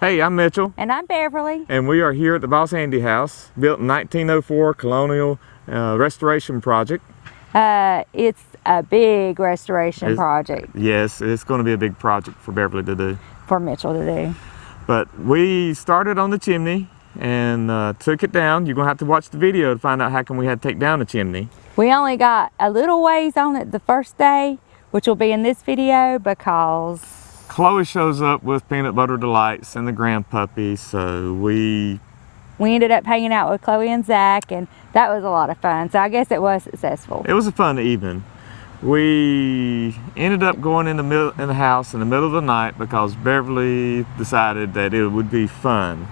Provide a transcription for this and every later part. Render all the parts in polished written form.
Hey, I'm Mitchell. And I'm Beverly. And we are here at the Boss Andy House, built in 1904 Colonial restoration project. It's a big restoration project. Yes, it's going to be a big project for Beverly to do. For Mitchell to do. But we started on the chimney and took it down. You're going to have to watch the video to find out how come we had to take down the chimney. We only got a little ways on it the first day, which will be in this video because Chloe shows up with Peanut Butter Delights and the grandpuppy, so we ended up hanging out with Chloe and Zach, and that was a lot of fun. So I guess it was successful. It was a fun evening. We ended up going in the house in the middle of the night because Beverly decided that it would be fun.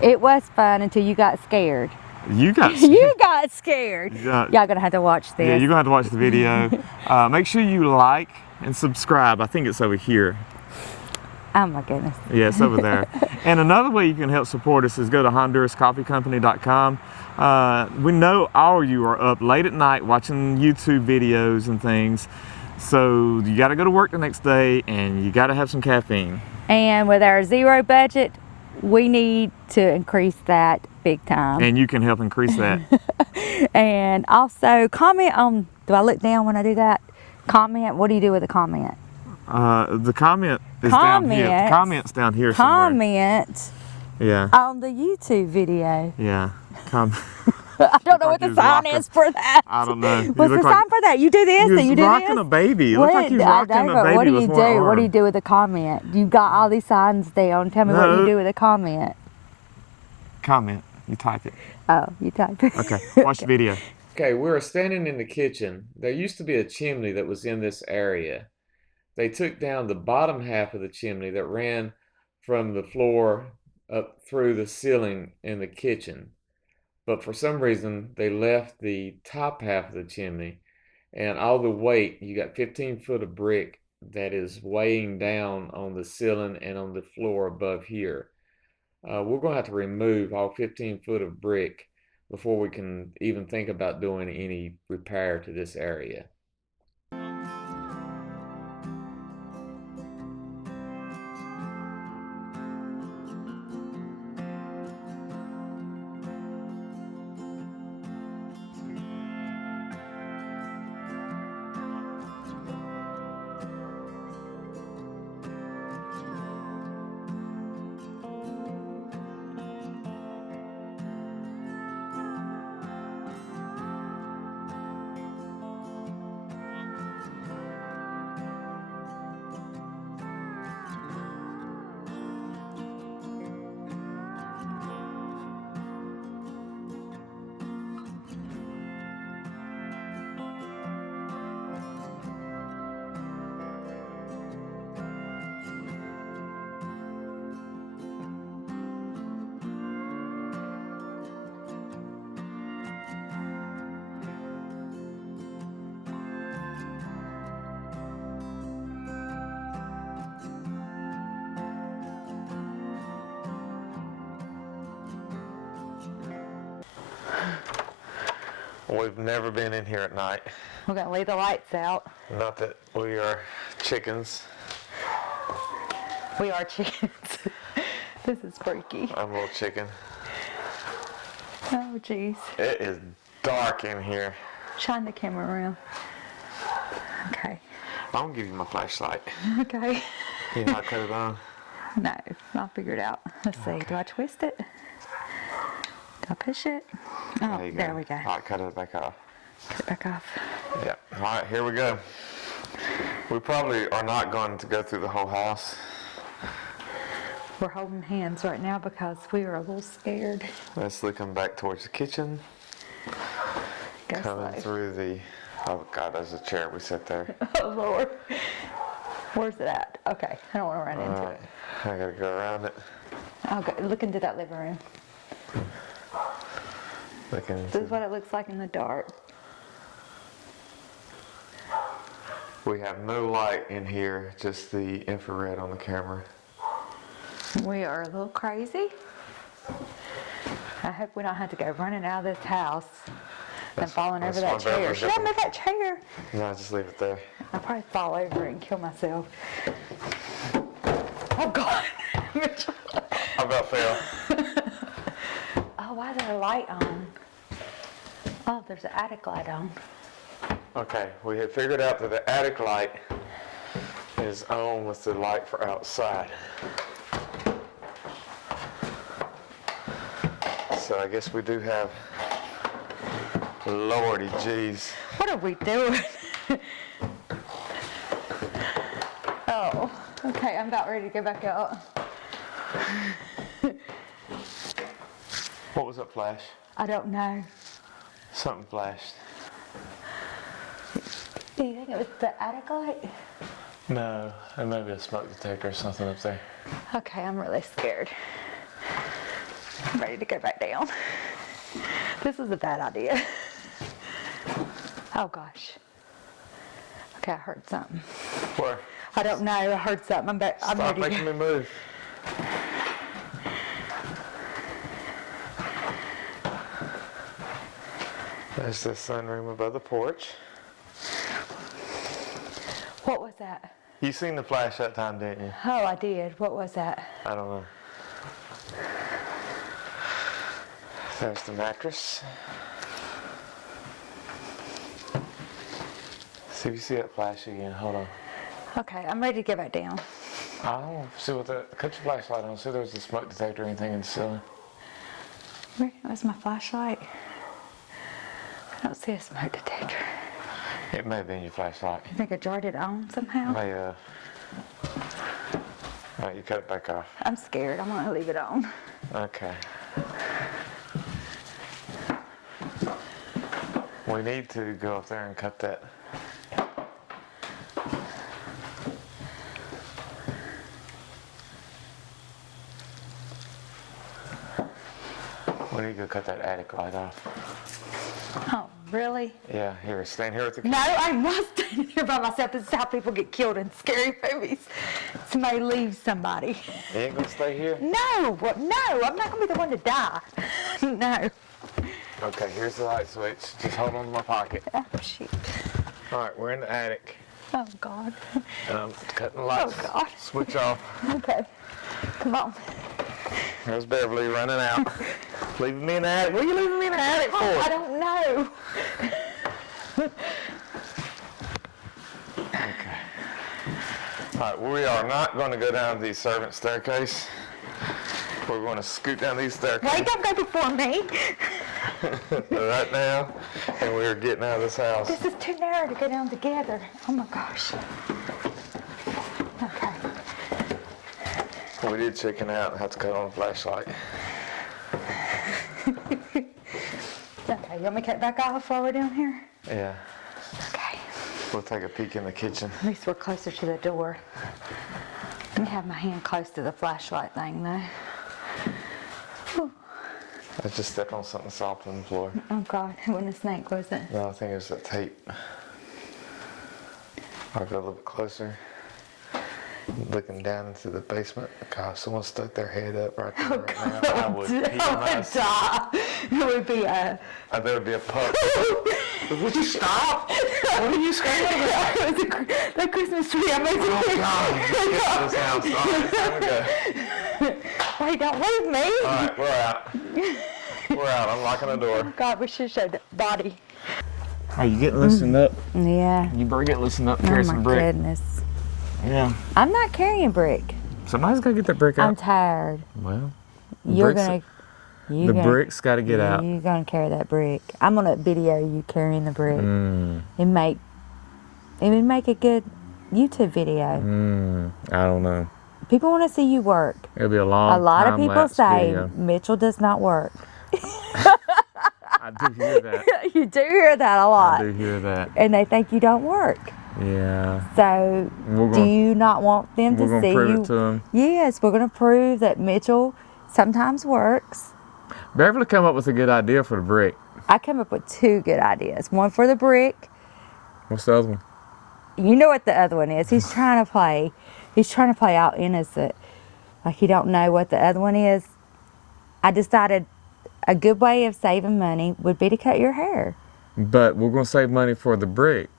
It was fun until you got scared. You got scared. You got scared. Y'all gonna have to watch this. Yeah, you're gonna have to watch the video. Make sure you like and subscribe. I think it's over here. Oh my goodness. Yeah, it's over there. And another way you can help support us is go to HondurasCoffeeCompany.com. We know all of you are up late at night watching YouTube videos and things. So you gotta go to work the next day and you gotta have some caffeine. And with our zero budget, we need to increase that big time. And you can help increase that. And also comment on, do I look down when I do that? Comment, what do you do with a comment? The comment is down here. The comment's down here somewhere. Comment yeah. on the YouTube video. Yeah. I don't know what the sign is for that. I don't know. What's the sign for that? You do this and you do this? He's rocking a baby. It looks like he's rocking a baby. What do you with do? one arm. What do you do with a comment? You've got all these signs down. Tell me what you do with a comment. Comment. You type it. Oh, you type it. Okay. Watch the video. Okay, we were standing in the kitchen. There used to be a chimney that was in this area. They took down the bottom half of the chimney that ran from the floor up through the ceiling in the kitchen. But for some reason, they left the top half of the chimney and all the weight, you got 15 foot of brick that is weighing down on the ceiling and on the floor above here. We're going to have to remove all 15 foot of brick before we can even think about doing any repair to this area. We've never been in here at night. We're going to leave the lights out. Not that we are chickens. We are chickens. This is freaky. I'm a little chicken. Oh, jeez. It is dark in here. Shine the camera around. Okay. I'm going to give you my flashlight. Okay. You know how to cut it on? No, I'll figure it out. Let's see. Do I twist it? Do I push it? Oh, there we go. All right, cut it back off. Cut it back off. Yeah. All right, here we go. We probably are not going to go through the whole house. We're holding hands right now because we are a little scared. Let's looking back towards the kitchen. Coming through the, oh God, there's a chair we sit there. Oh Lord. Where's it at? Okay, I don't want to run into it. I gotta go around it. Okay, look into that living room. This is what it looks like in the dark. We have no light in here, just the infrared on the camera. We are a little crazy. I hope we don't have to go running out of this house and falling over that chair. Should I move that chair? No, just leave it there. I'll probably fall over and kill myself. Oh God, I about fell. Oh, why is there a light on? Oh, there's an attic light on. Okay, we had figured out that the attic light is on with the light for outside. So I guess we do have, Lordy jeez. What are we doing? Oh, okay, I'm about ready to go back out. What was that flash? I don't know. Something flashed. Do you think it was the attic light? No, it may be a smoke detector or something up there. Okay, I'm really scared. I'm ready to go back down. This is a bad idea. Oh gosh. Okay, I heard something. Where? I don't know, I heard something. I'm back. I'm Stop ready making me move. There's the sunroom above the porch. What was that? You seen the flash that time, didn't you? Oh, I did. What was that? I don't know. There's the mattress. See if you see that flash again. Hold on. Okay, I'm ready to go back down. I don't know. See what that. Cut your flashlight on. See if there's a smoke detector or anything in the ceiling. Where was my flashlight? I don't see a smoke detector. It may have been your flashlight. You think I jarred it on somehow? May have. Alright, you cut it back off. I'm scared. I'm gonna leave it on. Okay. We need to go up there and cut that. We need to go cut that attic light off. Oh, really? Yeah, here, stand here with the No, I'm not standing here by myself. This is how people get killed in scary movies. Somebody leaves somebody. You ain't gonna stay here? No, no, I'm not gonna be the one to die. No. Okay, here's the light switch. Just hold on to my pocket. Oh, shoot. Alright, we're in the attic. Oh, God. And I'm cutting the light God. switch off. Okay. Come on. There's Beverly running out. Leaving me in the attic. What are you leaving me in the attic for? I don't know. Okay. Alright, we are not going to go down the servant staircase. We're going to scoot down these staircases Wait, don't go before me. right now, and we're getting out of this house. This is too narrow to go down together. Oh, my gosh. Okay. We did chicken out and have to cut on the flashlight. Okay, you want me to cut back off while we're down here? Yeah. Okay. We'll take a peek in the kitchen. At least we're closer to the door. Let me have my hand close to the flashlight thing, though. Whew. I just stepped on something soft on the floor. Oh, God. It wasn't a snake, was it? No, I think it was that tape. I'll go a little bit closer. Looking down into the basement. God, someone stuck their head up right there right now. I would pee myself. Die. It would be a... There would be a pup. Would you stop? What are you screaming about? It was the Christmas tree. I made Oh, God. Get to this house. All right, it's time to go. Wait, don't leave me. All right, we're out. We're out. I'm locking the door. Oh, God, we should show the body. Are you getting loosened up? Yeah. You better get loosened up. Oh, Carry my some brick. goodness. Yeah. I'm not carrying brick. Somebody's got to get that brick out. I'm tired. Well, You're bricks- gonna. the brick's got to get out. You're gonna carry that brick. I'm gonna video you carrying the brick. It would make a good YouTube video. I don't know. People want to see you work. It'll be a long A lot of people time-lapse say video. Mitchell does not work. I do hear that. You do hear that a lot. I do hear that. And they think you don't work. Yeah. So, do you not want them We're to gonna see prove you? it to them. Yes, we're going to prove that Mitchell sometimes works. Beverly come up with a good idea for the brick. I come up with two good ideas. One for the brick. What's the other one? You know what the other one is. He's trying to play out innocent. Like he don't know what the other one is. I decided a good way of saving money would be to cut your hair. But we're gonna save money for the brick.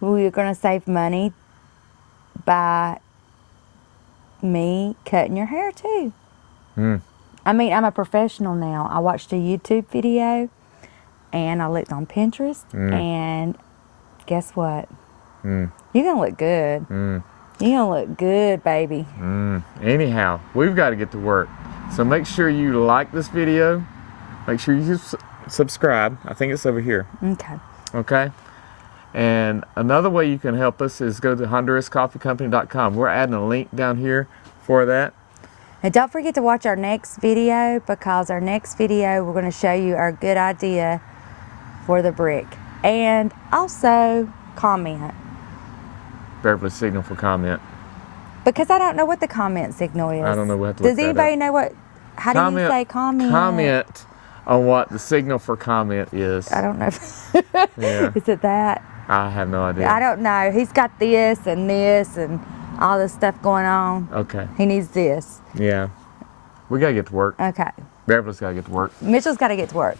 We're going to save money by me cutting your hair too. Mm. I mean, I'm a professional now. I watched a YouTube video and I looked on Pinterest and guess what? Mm. You're going to look good. Mm. You're going to look good, baby. Anyhow, we've got to get to work. So make sure you like this video. Make sure you subscribe. I think it's over here. Okay. Okay? And another way you can help us is go to HondurasCoffeeCompany.com. We're adding a link down here for that. And don't forget to watch our next video, because our next video we're going to show you our good idea for the brick. And also comment, Beverly signal for comment. because I don't know what the comment signal is. I don't know. We'll have to look Does that anybody up. know what? How do you say comment? Comment on what the signal for comment is. I don't know. Yeah. Is it that? I have no idea. I don't know. He's got this and all this stuff going on. Okay. He needs this. Yeah. We got to get to work. Okay. Beverly's got to get to work. Mitchell's got to get to work.